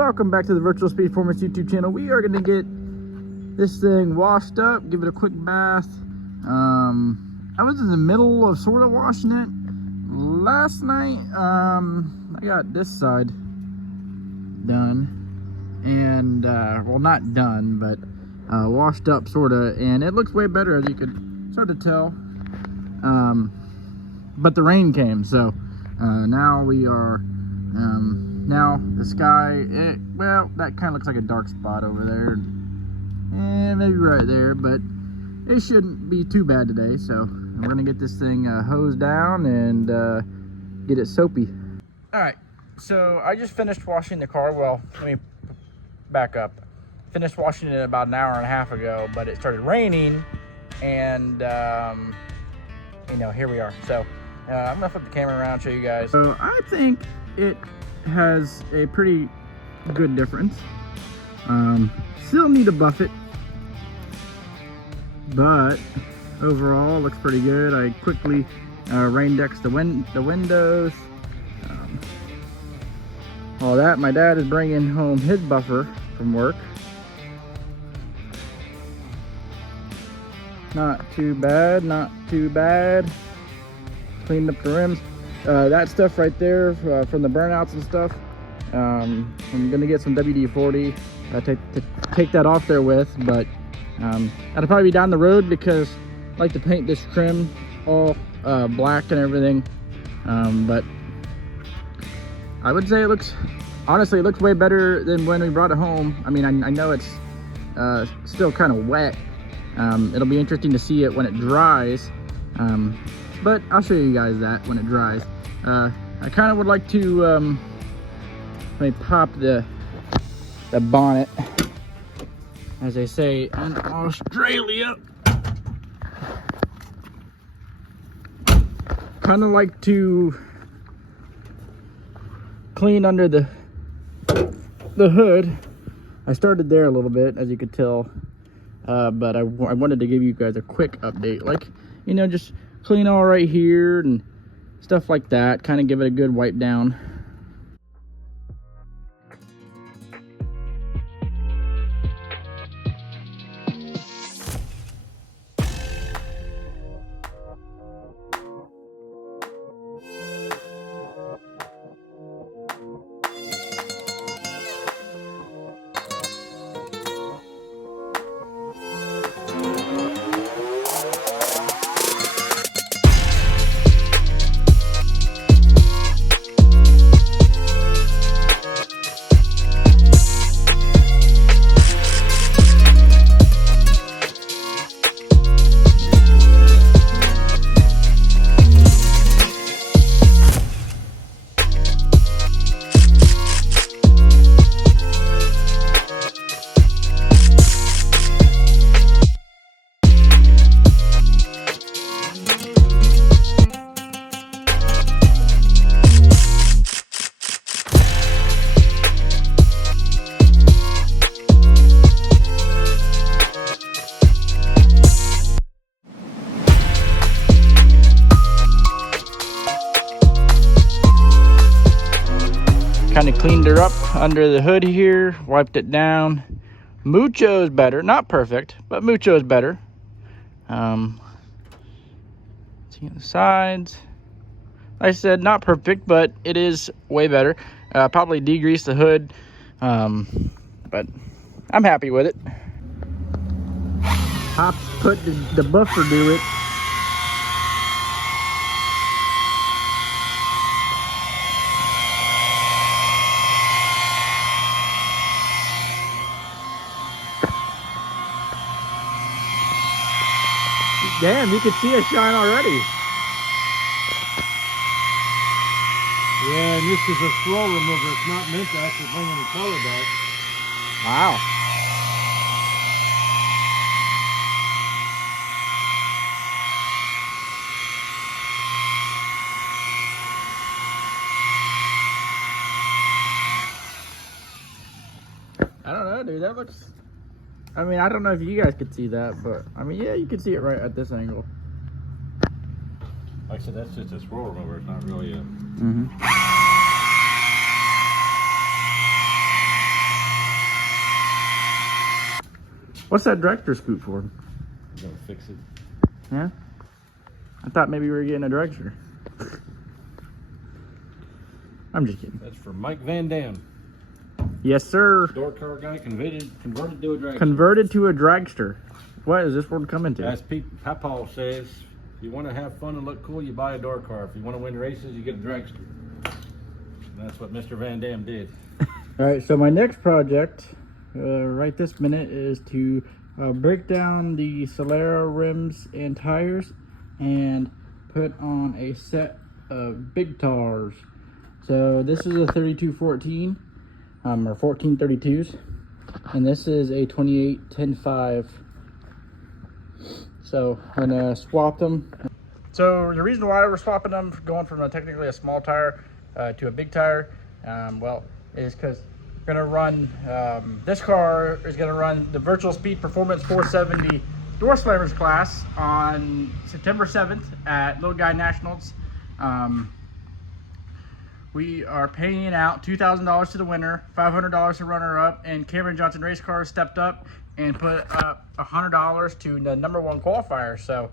welcome back to the Virtual Speed Performance YouTube channel. We are going to get this thing washed up, give it a quick bath. I was in the middle of sort of washing it last night. I got this side done, and well, not done, but washed up sort of, and it looks way better, as you could start to tell. But the rain came, so now we are now the sky, well, that kind of looks like a dark spot over there, and maybe right there, but it shouldn't be too bad today. So we're gonna get this thing hosed down and get it soapy. All right, so I just finished washing the car. Well, let me back up. Finished washing it about an hour and a half ago, but it started raining, and you know, here we are. So I'm gonna flip the camera around and show you guys. So I think it has a pretty good difference. Still need to buff it, but overall looks pretty good. I quickly rain decks the windows. All that. My dad is bringing home his buffer from work. Not too bad, not too bad. Cleaned up the rims. That stuff right there from the burnouts and stuff. I'm gonna get some WD-40 to take that off there with, but that'll probably be down the road because I like to paint this trim all black and everything. But I would say it looks, honestly, it looks way better than when we brought it home. I mean, I know it's still kind of wet. It'll be interesting to see it when it dries. But I'll show you guys that when it dries. I kind of would like to let me pop the bonnet, as they say in Australia. Kind of like to clean under the hood. I started there a little bit, as you could tell, but I wanted to give you guys a quick update, like, you know, just clean all right here and stuff like that, kind of give it a good wipe down. Kind of cleaned her up under the hood here, wiped it down. Mucho is better, not perfect, but mucho is better. See on the sides. Like I said, not perfect, but it is way better. Probably degrease the hood, but I'm happy with it. Pops put the buffer to it. Damn, you can see it shine already. Yeah, and this is a swirl remover. It's not meant to actually bring any color back. Wow. I don't know, dude. That looks... I mean, I don't know if you guys could see that, but I mean, yeah, you can see it right at this angle. Like I said, that's just a swirl remover. It's not really a... What's that dragster scoop for? I'm gonna fix it. Yeah? I thought maybe we were getting a dragster. I'm just kidding. That's for Mike Van Dam. Yes, sir. Door car guy converted to a dragster. Converted to a dragster. What is this word coming to? As Papa says, if you want to have fun and look cool, you buy a door car. If you want to win races, you get a dragster. And that's what Mr. Van Dam did. All right, so my next project right this minute is to break down the Solara rims and tires and put on a set of big tires. So this is a 3214 or 1432s, and this is a 2810.5. So I'm gonna swap them. So the reason why we're swapping them, going from technically a small tire to a big tire, well, is because we're gonna run, this car is gonna run the Virtual Speed Performance 470 door slammers class on September 7th at Little Guy Nationals. We are paying out $2,000 to the winner, $500 to runner-up, and Cameron Johnson Racecars stepped up and put up $100 to the #1 qualifier. So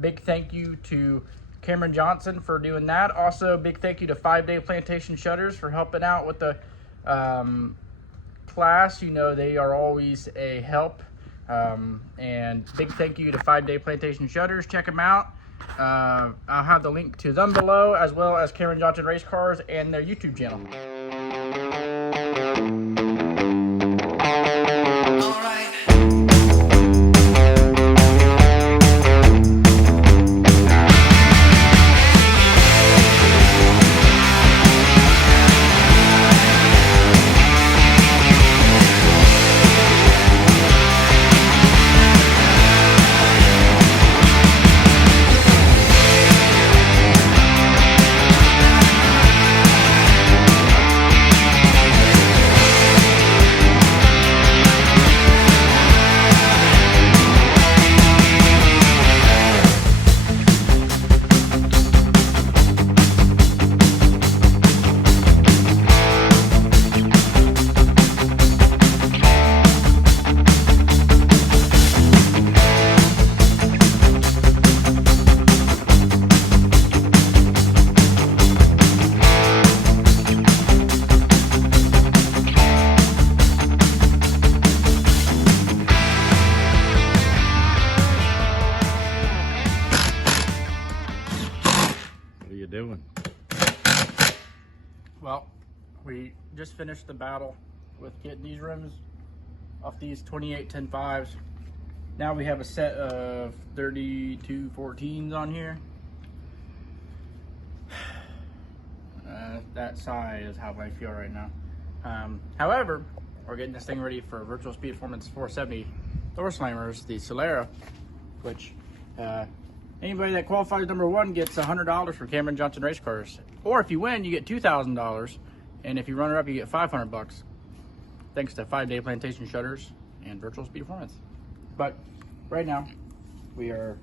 big thank you to Cameron Johnson for doing that. Also, big thank you to 5 Day Plantation Shutters for helping out with the class. You know, they are always a help. And big thank you to 5 Day Plantation Shutters. Check them out. I'll have the link to them below, as well as Cameron Johnson Racecars and their YouTube channel. Well, we just finished the battle with getting these rims off these 2810.5s. Now we have a set of 3214s on here. That size is how I feel right now. However, we're getting this thing ready for Virtual Speed Performance 470 door slammers, the Solara, which anybody that qualifies #1 gets $100 from Cameron Johnson Racecars. Or if you win, you get $2,000, and if you run her up, you get $500. Thanks to 5 Day Plantation Shutters and Virtual Speed Performance. But right now, we are,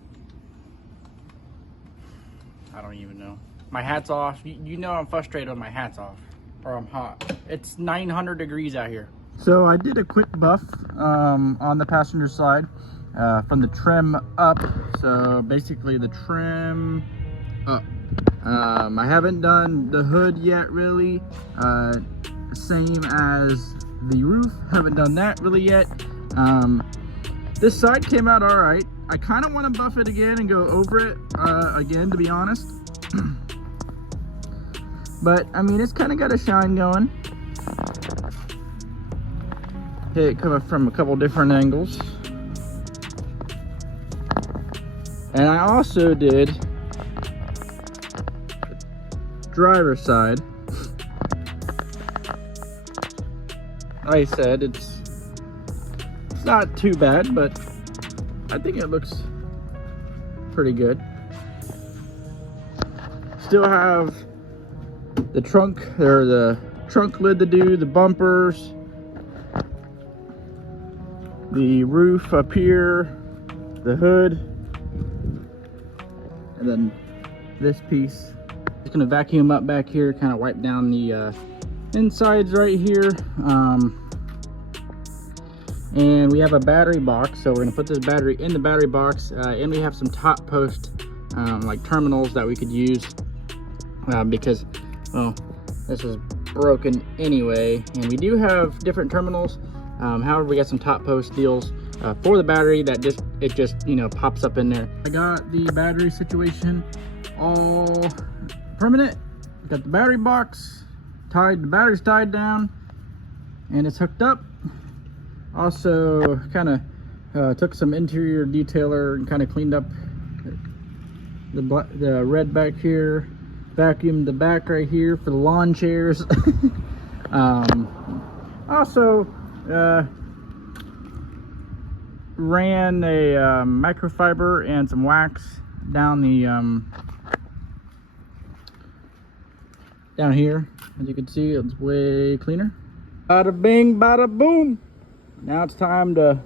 I don't even know. My hat's off. You know I'm frustrated when my hat's off, or I'm hot. It's 900 degrees out here. So I did a quick buff on the passenger side from the trim up. So basically the trim up. I haven't done the hood yet really. Same as the roof. Haven't done that really yet. This side came out all right. I kind of want to buff it again and go over it again, to be honest. But I mean, it's kind of got a shine going. Hit it coming from a couple different angles. And I also did driver's side. Like I said, it's not too bad, but I think it looks pretty good. Still have the trunk, or the trunk lid to do, the bumpers, the roof up here, the hood, and then this piece. Just gonna vacuum up back here, kind of wipe down the insides right here. And we have a battery box, so we're gonna put this battery in the battery box, and we have some top post like terminals that we could use because, well, this is broken anyway. And we do have different terminals. However, we got some top post deals for the battery that just you know, pops up in there. I got the battery situation all permanent. Got the battery box tied, the battery's tied down, and it's hooked up. Also kind of took some interior detailer and kind of cleaned up the red back here, vacuumed the back right here for the lawn chairs. Also ran a microfiber and some wax down the down here. As you can see, it's way cleaner. Bada bing, bada boom. Now it's time to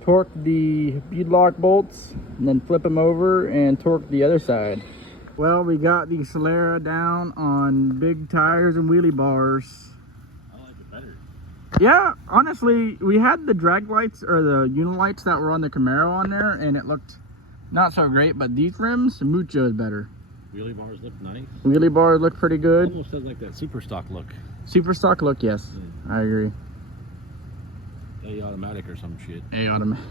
torque the beadlock bolts and then flip them over and torque the other side. Well, we got the Solara down on big tires and wheelie bars. I like it better. Yeah, honestly, we had the drag lights or the unilights that were on the Camaro on there, and it looked not so great, but these rims, mucho is better. Wheelie bars look nice. Wheelie bars look pretty good. Almost has like that super stock look. Super stock look, yes. I agree. A automatic or some shit. A automatic.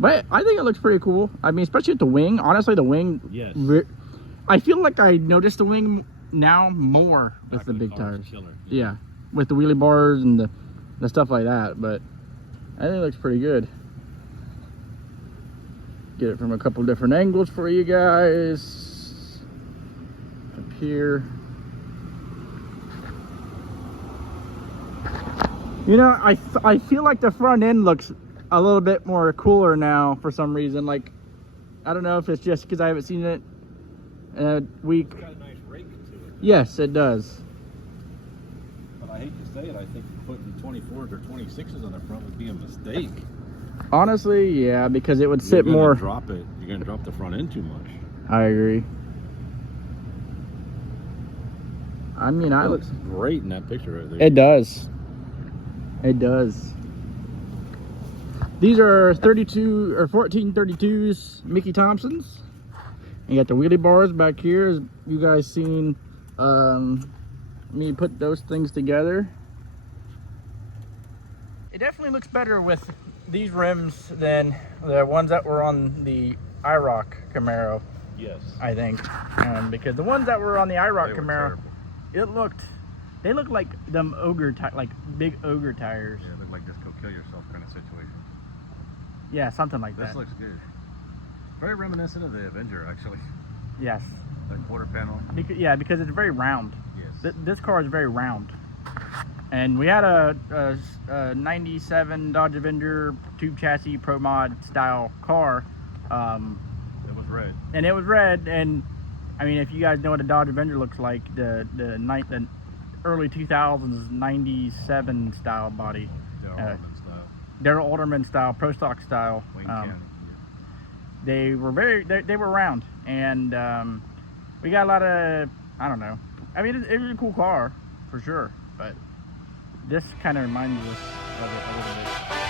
But I think it looks pretty cool. I mean, especially with the wing. Honestly, the wing. Yes. I feel like I noticed the wing now more with the big tires. Yeah, with the wheelie bars and the stuff like that. But I think it looks pretty good. Get it from a couple different angles for you guys. Up here. You know, I feel like the front end looks a little bit more cooler now for some reason. Like, I don't know if it's just because I haven't seen it in a week. It's got a nice rake to it. Yes, it does. But I hate to say it, I think putting 24s or 26s on the front would be a mistake. Honestly, yeah, because it would sit more. Drop it. You're gonna drop the front end too much. I agree. I mean, It looks great in that picture right there. It does. It does. These are 32 or 1432s Mickey Thompsons. You got the wheelie bars back here, as you guys seen me put those things together. It definitely looks better with these rims than the ones that were on the IROC Camaro. Yes. I think, because the ones that were on the IROC Camaro, they looked like them like big ogre tires. Yeah, it looked like just go kill yourself kind of situation. Yeah, something like that. This looks good. Very reminiscent of the Avenger, actually. Yes. Like quarter panel. Because it's very round. Yes. This car is very round. And we had a 97 Dodge Avenger tube chassis Pro Mod style car. It was red. And it was red. And I mean, if you guys know what a Dodge Avenger looks like, the early 2000s 97 style body. Daryl Alderman style, Pro Stock style. They were they were round, and we got a lot of, I don't know. I mean, it was a cool car for sure, but this kind of reminds us of it a little bit.